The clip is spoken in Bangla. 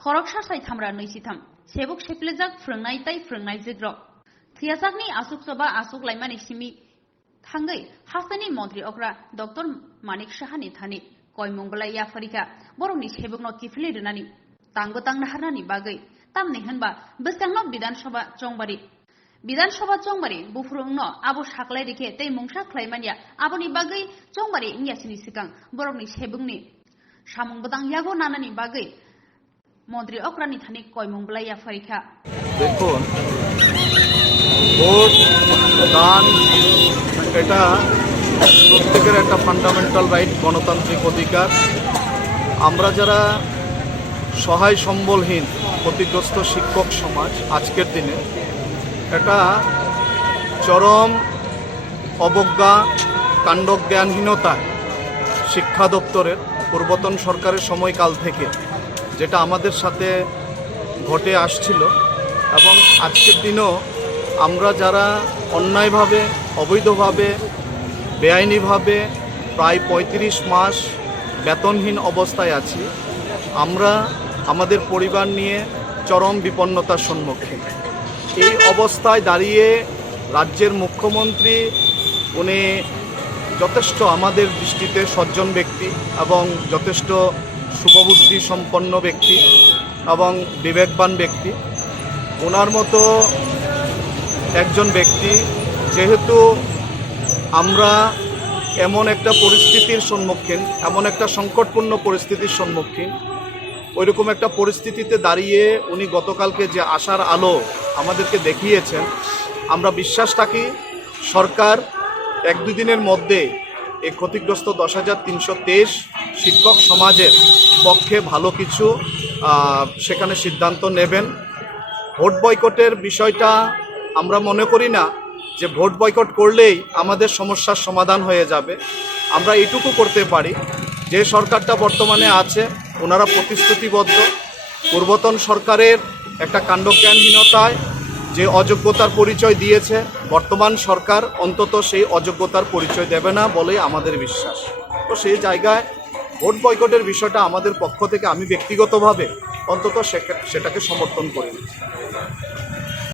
Khoroksa sai thamra noisitham sebok seplejak phwrwngnai tai phwrwngnai jigrok thiyajakni asuk soba asuk laimani simi thangai hastani mantri okra Dr.Manik Sahani thani koimong Bwlai yafarika borokni sebokno tifili rwnani tangbo tangna harnani bagai tamni hanba bwsangno Bidan Sabha Chongbari Phwrwngno abo saklai rikhe tei mungsa khlaimania aboni bagai Chongbari ingyasini sikang borokni sebokni samung bodang yago nanani bagai মন্ত্রী অক্রানি থানি কয়মং বলাই আফারিকা দেখুন ভোট দান এটা প্রত্যেকের একটা ফান্ডামেন্টাল রাইট, গণতান্ত্রিক অধিকার। আমরা যারা সহায় সম্বলহীন ক্ষতিগ্রস্ত শিক্ষক সমাজ আজকের দিনে এটা চরম অবজ্ঞা কাণ্ডজ্ঞানহীনতা শিক্ষা দপ্তরের পূর্বতন সরকারের সময়কাল থেকে যেটা আমাদের সাথে ঘটে আসছিল এবং আজকের দিনও আমরা যারা অন্যায়ভাবে অবৈধভাবে বেআইনিভাবে প্রায় ৩৫ মাস বেতনহীন অবস্থায় আছি, আমরা আমাদের পরিবার নিয়ে চরম বিপন্নতার সম্মুখীন। এই অবস্থায় দাঁড়িয়ে রাজ্যের মুখ্যমন্ত্রী উনি যথেষ্ট আমাদের দৃষ্টিতে সজ্জন ব্যক্তি এবং যথেষ্ট শুভবুদ্ধি সম্পন্ন ব্যক্তি এবং বিবেকবান ব্যক্তি। ওনার মতো একজন ব্যক্তি যেহেতু আমরা এমন একটা পরিস্থিতির সম্মুখীন, এমন একটা সংকটপূর্ণ পরিস্থিতির সম্মুখীন, ওইরকম একটা পরিস্থিতিতে দাঁড়িয়ে উনি গতকালকে যে আশার আলো আমাদেরকে দেখিয়েছেন, আমরা বিশ্বাস রাখি সরকার ১-২ দিনের মধ্যে এই ক্ষতিগ্রস্ত ১০,৩২৩ শিক্ষক সমাজের পক্ষে ভালো কিছু সেখানে সিদ্ধান্ত নেবেন। ভোট বয়কটের বিষয়টা আমরা মনে করি না যে ভোট বয়কট করলেই আমাদের সমস্যার সমাধান হয়ে যাবে। আমরা এইটুকু করতে পারি, যে সরকারটা বর্তমানে আছে ওনারা প্রতিশ্রুতিবদ্ধ। পূর্বতন সরকারের একটা কাণ্ডজ্ঞানহীনতায় যে অযোগ্যতার পরিচয় দিয়েছে, বর্তমান সরকার অন্তত সেই অযোগ্যতার পরিচয় দেবে না বলে আমাদের বিশ্বাস। তো সেই জায়গায় ভোট বয়কটের বিষয়টা আমাদের পক্ষ থেকে আমি ব্যক্তিগতভাবে অন্তত সেটাকে সমর্থন করি।